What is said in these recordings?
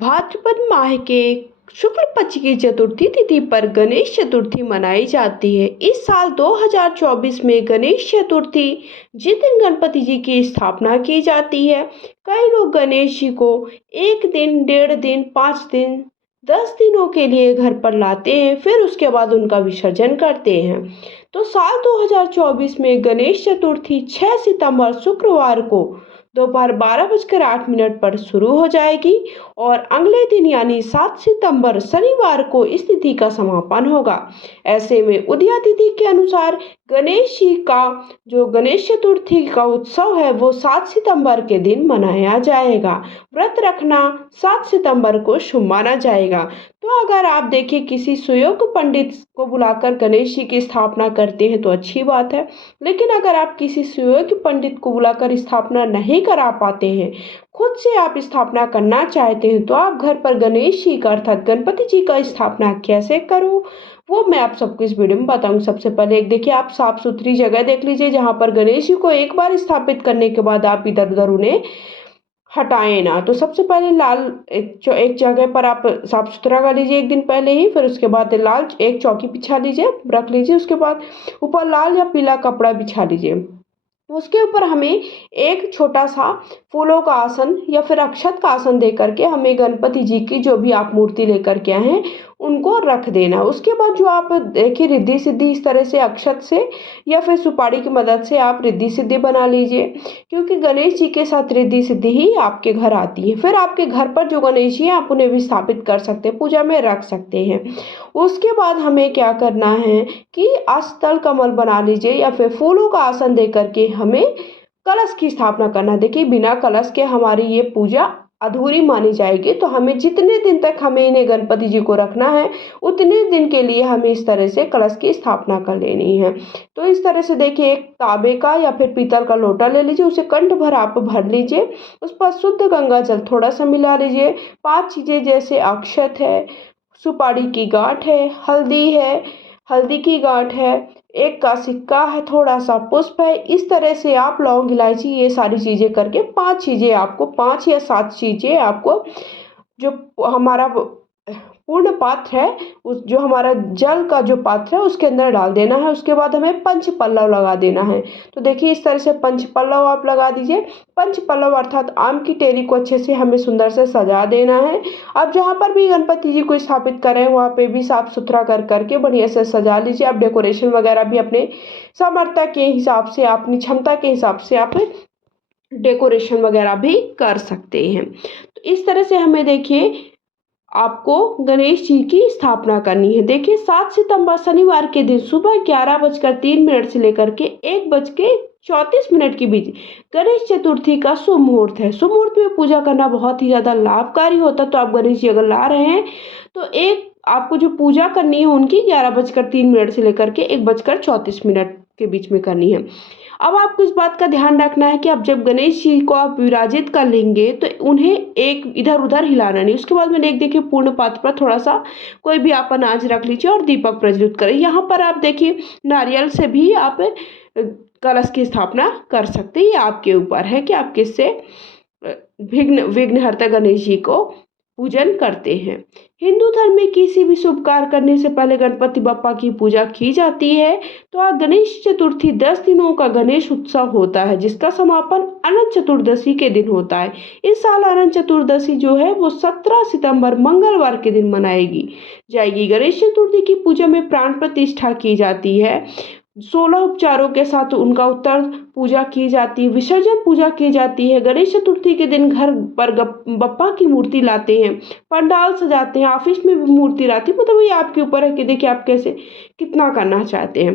भाद्रपद माह के शुक्ल पक्ष की चतुर्थी तिथि पर गणेश चतुर्थी मनाई जाती है। इस साल 2024 में गणेश चतुर्थी जिस दिन गणपति जी की स्थापना की जाती है, कई लोग गणेश जी को एक दिन, डेढ़ दिन, 5 दिन, 10 दिनों के लिए घर पर लाते हैं, फिर उसके बाद उनका विसर्जन करते हैं। तो साल 2024 में गणेश चतुर्थी 6 सितंबर शुक्रवार को दोपहर 12:08 पर शुरू हो जाएगी और अगले दिन यानी 7 सितंबर शनिवार को इस तिथि का समापन होगा। ऐसे में उदया तिथि के अनुसार गणेश जी का जो गणेश चतुर्थी का उत्सव है वो 7 सितंबर के दिन मनाया जाएगा। व्रत रखना 7 सितंबर को शुभ माना जाएगा। तो अगर आप देखिए किसी सुयोग्य पंडित को बुलाकर गणेश जी की स्थापना करते हैं तो अच्छी बात है, लेकिन अगर आप किसी सुयोग्य पंडित को बुलाकर स्थापना नहीं करा पाते हैं, खुद से आप स्थापना करना चाहते हैं, तो आप घर पर गणेश जी का अर्थात गणपति जी का स्थापना कैसे करो वो मैं आप सबको इस वीडियो में बताऊंगी। सबसे पहले एक देखिए, आप साफ सुथरी जगह देख लीजिए जहां पर गणेश जी को एक बार स्थापित करने के बाद आप इधर उधर उन्हें हटाएं ना। तो सबसे पहले लाल एक जगह पर आप साफ सुथरा कर लीजिए एक दिन पहले ही, फिर उसके बाद लाल एक चौकी बिछा लीजिए, रख लीजिए। उसके बाद ऊपर लाल या पीला कपड़ा बिछा लीजिए। उसके ऊपर हमें एक छोटा सा फूलों का आसन या फिर अक्षत का आसन दे करके हमें गणपति जी की जो भी आप मूर्ति लेकर के आए हैं उनको रख देना। उसके बाद जो आप देखिए रिद्धि सिद्धि इस तरह से अक्षत से या फिर सुपारी की मदद से आप रिद्धि सिद्धि बना लीजिए, क्योंकि गणेश जी के साथ रिद्धि सिद्धि ही आपके घर आती है। फिर आपके घर पर जो गणेश जी हैं आप उन्हें भी स्थापित कर सकते हैं, पूजा में रख सकते हैं। उसके बाद हमें क्या करना है कि अष्टदल कमल बना लीजिए या फिर फूलों का आसन दे करके हमें कलश की स्थापना करना। देखिए बिना कलश के हमारी ये पूजा अधूरी मानी जाएगी। तो हमें जितने दिन तक हमें इन्हें गणपति जी को रखना है उतने दिन के लिए हमें इस तरह से कलश की स्थापना कर लेनी है। तो इस तरह से देखिए एक तांबे का या फिर पीतल का लोटा ले लीजिए, उसे कंठ भर आप भर लीजिए, उस पर शुद्ध गंगा जल थोड़ा सा मिला लीजिए। 5 चीजें जैसे अक्षत है, सुपारी की गांठ है, हल्दी है, हल्दी की गांठ है, एक का सिक्का है, थोड़ा सा पुष्प है, इस तरह से आप लौंग इलायची ये सारी चीज़ें करके 5 चीज़ें आपको 5 या 7 चीज़ें आपको जो हमारा पूर्ण पात्र है उस जो हमारा जल का जो पात्र है उसके अंदर डाल देना है। उसके बाद हमें पंच पल्लव लगा देना है। तो देखिए इस तरह से पंच पल्लव आप लगा दीजिए। पंच पल्लव अर्थात आम की टेरी को अच्छे से हमें सुंदर से सजा देना है। अब जहाँ पर भी गणपति जी को स्थापित करें वहाँ पे भी साफ सुथरा कर करके बढ़िया से सजा लीजिए। आप डेकोरेशन वगैरह भी अपने सामर्थ्य के हिसाब से, अपनी क्षमता के हिसाब से आप डेकोरेशन वगैरह भी कर सकते हैं। तो इस तरह से हमें देखिए आपको गणेश जी की स्थापना करनी है। देखिए 7 सितंबर शनिवार के दिन सुबह 11:03 से लेकर के 1:34 के बीच गणेश चतुर्थी का शुभ मुहूर्त है। शुभ मुहूर्त में पूजा करना बहुत ही ज़्यादा लाभकारी होता है। तो आप गणेश जी अगर ला रहे हैं तो एक आपको जो पूजा करनी है उनकी 11:03 से लेकर के 1:34 के बीच में करनी है। अब आपको इस बात का ध्यान रखना है कि अब जब गणेश जी को आप विराजित कर लेंगे तो उन्हें एक इधर उधर हिलाना नहीं। उसके बाद में देखिए पूर्ण पात्र पर थोड़ा सा कोई भी आप अनाज रख लीजिए और दीपक प्रज्वलित करें। यहाँ पर आप देखिए नारियल से भी आप कलश की स्थापना कर सकते हैं। ये आपके ऊपर है कि आप किससे विघ्नहर्ता गणेश जी को पूजन करते हैं। हिंदू धर्म में किसी भी शुभ कार्य करने से पहले गणपति बप्पा की पूजा की जाती है। तो आज गणेश चतुर्थी 10 दिनों का गणेश उत्सव होता है जिसका समापन अनंत चतुर्दशी के दिन होता है। इस साल अनंत चतुर्दशी जो है वो 17 सितंबर मंगलवार के दिन मनाएगी जाएगी। गणेश चतुर्थी की पूजा में प्राण प्रतिष्ठा की जाती है। 16 उपचारों के साथ उनका उत्तर पूजा की जाती है, विसर्जन पूजा की जाती है। गणेश चतुर्थी के दिन घर पर बप्पा की मूर्ति लाते हैं, पंडाल सजाते हैं, ऑफिस में भी मूर्ति लाती है। मतलब ये आपके ऊपर है कि देखिए आप कैसे कितना करना चाहते हैं।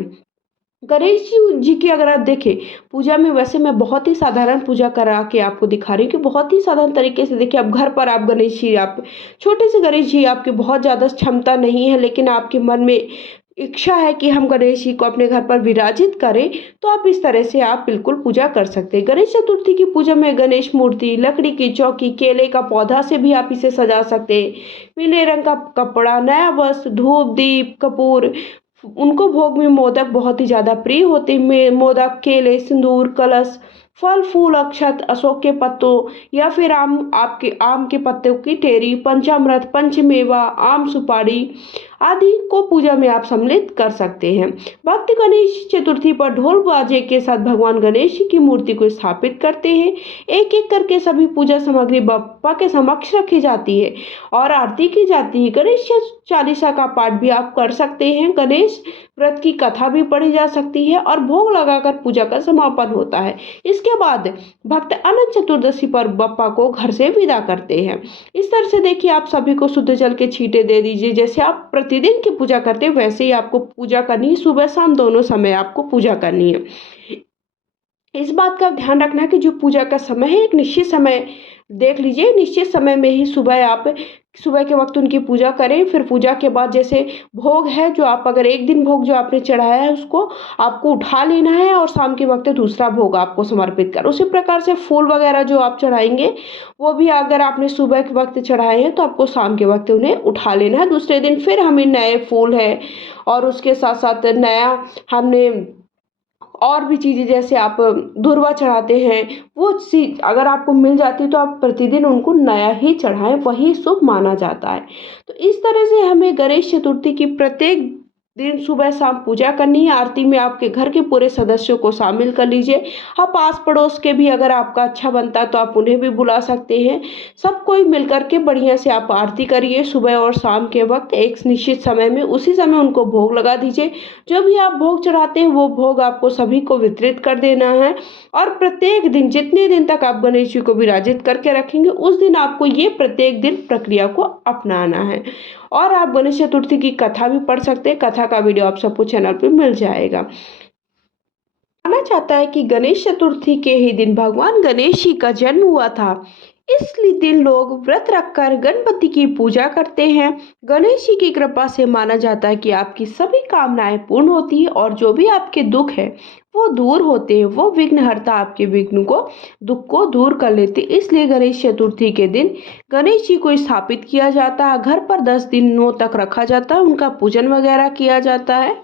गणेश जी की अगर आप देखें पूजा में, वैसे मैं बहुत ही साधारण पूजा करा के आपको दिखा रही हूँ कि बहुत ही साधारण तरीके से देखिए। अब घर पर आप गणेश जी, आप छोटे से गणेश जी, आपकी बहुत ज़्यादा क्षमता नहीं है लेकिन आपके मन में इच्छा है कि हम गणेश जी को अपने घर पर विराजित करें, तो आप इस तरह से आप बिल्कुल पूजा कर सकते हैं। गणेश चतुर्थी की पूजा में गणेश मूर्ति, लकड़ी की चौकी, केले का पौधा से भी आप इसे सजा सकते हैं। पीले रंग का कपड़ा, नया वस्त्र, धूप, दीप, कपूर, उनको भोग में मोदक बहुत ही ज़्यादा प्रिय होते हैं। मोदक, केले, सिंदूर, कलश फल फूल अक्षत अशोक के पत्तों या फिर आम के पत्तों की टेरी, पंचामृत, पंचमेवा, आम सुपारी आदि को पूजा में आप सम्मिलित कर सकते हैं। भक्त गणेश चतुर्थी पर ढोल बाजे के साथ भगवान गणेश जी की मूर्ति को स्थापित करते हैं। एक एक करके सभी पूजा सामग्री बप्पा के समक्ष रखी जाती है और आरती की जाती है। गणेश चालीसा का पाठ भी आप कर सकते हैं। गणेश व्रत की कथा भी पढ़ी जा सकती है और भोग लगाकर पूजा का समापन होता है। इसके बाद भक्त अनंत चतुर्दशी पर बप्पा को घर से विदा करते हैं। इस तरह से देखिए, आप सभी को शुद्ध जल के छींटे दे दीजिए। जैसे आप प्रतिदिन की पूजा करते हैं वैसे ही आपको पूजा करनी है। सुबह शाम दोनों समय आपको पूजा करनी है। इस बात का ध्यान रखना कि जो पूजा का समय है एक निश्चित समय देख लीजिए, निश्चित समय में ही सुबह के वक्त उनकी पूजा करें। फिर पूजा के बाद जैसे भोग है, जो आप अगर एक दिन भोग जो आपने चढ़ाया है उसको आपको उठा लेना है और शाम के वक्त दूसरा भोग आपको समर्पित कर। उसी प्रकार से फूल वगैरह जो आप चढ़ाएंगे वो भी अगर आपने सुबह के वक्त चढ़ाए हैं तो आपको शाम के वक्त उन्हें उठा लेना है। दूसरे दिन फिर हमें नए फूल है और उसके साथ साथ नया हमने और भी चीज़ें जैसे आप दूर्वा चढ़ाते हैं वो चीज़ अगर आपको मिल जाती है तो आप प्रतिदिन उनको नया ही चढ़ाएं, वही शुभ माना जाता है। तो इस तरह से हमें गणेश चतुर्थी की प्रत्येक दिन सुबह शाम पूजा करनी है। आरती में आपके घर के पूरे सदस्यों को शामिल कर लीजिए। आप आस पड़ोस के भी अगर आपका अच्छा बनता है तो आप उन्हें भी बुला सकते हैं। सब कोई मिलकर के बढ़िया से आप आरती करिए सुबह और शाम के वक्त एक निश्चित समय में, उसी समय उनको भोग लगा दीजिए। जो भी आप भोग चढ़ाते हैं वो भोग आपको सभी को वितरित कर देना है और प्रत्येक दिन जितने दिन तक आप गणेश जी को विराजित करके रखेंगे उस दिन आपको ये प्रत्येक दिन प्रक्रिया को अपनाना है। और आप गणेश चतुर्थी की कथा भी पढ़ सकते हैं। कथा का वीडियो आप सबको चैनल पे मिल जाएगा। माना जाता है कि गणेश चतुर्थी के ही दिन भगवान गणेश जी का जन्म हुआ था। इसलिए दिन लोग व्रत रखकर गणपति की पूजा करते हैं। गणेश जी की कृपा से माना जाता है कि आपकी सभी कामनाएं पूर्ण होती है और जो भी आपके दुख है वो दूर होते हैं। वो विघ्नहर्ता आपके विघ्न को दुख को दूर कर लेते। इसलिए गणेश चतुर्थी के दिन गणेश जी को स्थापित किया जाता है। घर पर 10 दिनों तक रखा जाता है, उनका पूजन वगैरह किया जाता है।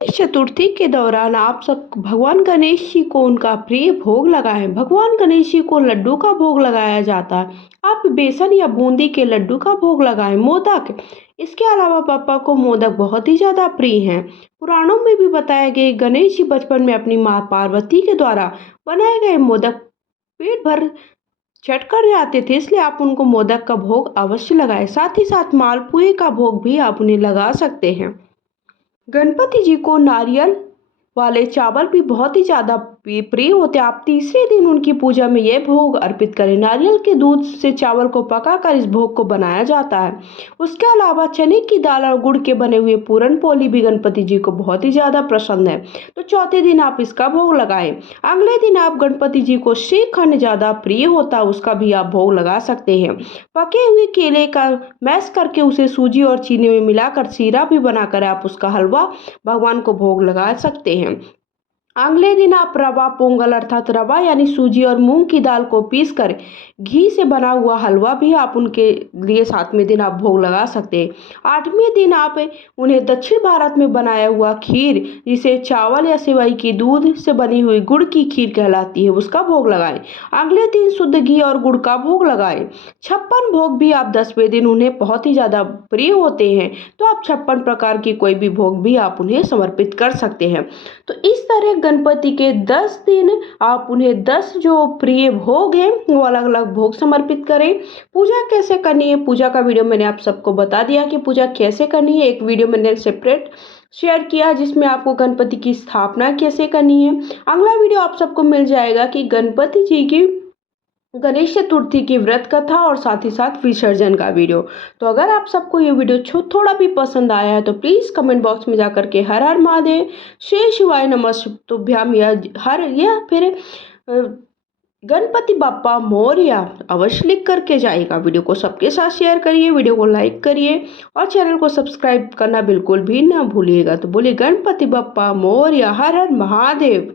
इस चतुर्थी के दौरान आप सब भगवान गणेश जी को उनका प्रिय भोग लगाएं। भगवान गणेश जी को लड्डू का भोग लगाया जाता है। आप बेसन या बूंदी के लड्डू का भोग लगाएं। मोदक, इसके अलावा पापा को मोदक बहुत ही ज्यादा प्रिय हैं। पुराणों में भी बताया गया गणेश जी बचपन में अपनी माँ पार्वती के द्वारा बनाए गए मोदक पेट भर चट कर जाते थे, इसलिए आप उनको मोदक का भोग अवश्य लगाएं। साथ ही साथ मालपुए का भोग भी आप उन्हें लगा सकते हैं। गणपति जी को नारियल वाले चावल भी बहुत ही ज़्यादा प्रिय होते हैं। आप तीसरे दिन उनकी पूजा में यह भोग अर्पित करें। नारियल के दूध से चावल को पकाकर इस भोग को बनाया जाता है। उसके अलावा चने की दाल और गुड़ के बने हुए पूरन पोली भी गणपति जी को बहुत ही ज़्यादा पसंद है, तो चौथे दिन आप इसका भोग लगाएं। अगले दिन आप गणपति जी को श्रीखंड ज़्यादा प्रिय होता है, उसका भी आप भोग लगा सकते हैं। पके हुए केले का मैश करके उसे सूजी और चीनी में मिलाकर सीरा भी बनाकर आप उसका हलवा भगवान को भोग लगा सकते हैं। अगले दिन आप रवा पोंगल अर्थात रवा यानी सूजी और मूंग की दाल को पीसकर घी से बना हुआ हलवा भी आप उनके लिए 7वें दिन आप भोग लगा सकते हैं। 8वें दिन आप उन्हें दक्षिण भारत में बनाया हुआ खीर, जिसे चावल या सेवई की दूध से बनी हुई गुड़ की खीर कहलाती है, उसका भोग लगाएं। अगले दिन शुद्ध घी और गुड़ का भोग लगाएं। 56 भोग भी आप 10वें दिन उन्हें बहुत ही ज़्यादा प्रिय होते हैं, तो आप 56 प्रकार की कोई भी भोग भी आप उन्हें समर्पित कर सकते हैं। तो इस तरह गणपति के 10 दिन आप उन्हें 10 जो प्रिय भोग हैं वो अलग अलग भोग समर्पित करें। पूजा कैसे करनी है, पूजा का वीडियो मैंने आप सबको बता दिया कि पूजा कैसे करनी है। एक वीडियो मैंने सेपरेट शेयर किया जिसमें आपको गणपति की स्थापना कैसे करनी है। अगला वीडियो आप सबको मिल जाएगा कि गणपति जी की गणेश चतुर्थी की व्रत कथा और साथ ही साथ विसर्जन का वीडियो। तो अगर आप सबको ये वीडियो थोड़ा भी पसंद आया है तो प्लीज़ कमेंट बॉक्स में जाकर के हर हर महादेव, श्री शिवाय नमस्तुभ्याम या फिर गणपति बप्पा मोरया अवश्य लिख करके जाएगा। वीडियो को सबके साथ शेयर करिए, वीडियो को लाइक करिए और चैनल को सब्सक्राइब करना बिल्कुल भी ना भूलिएगा। तो बोलिए गणपति बप्पा मोरया, हर हर महादेव।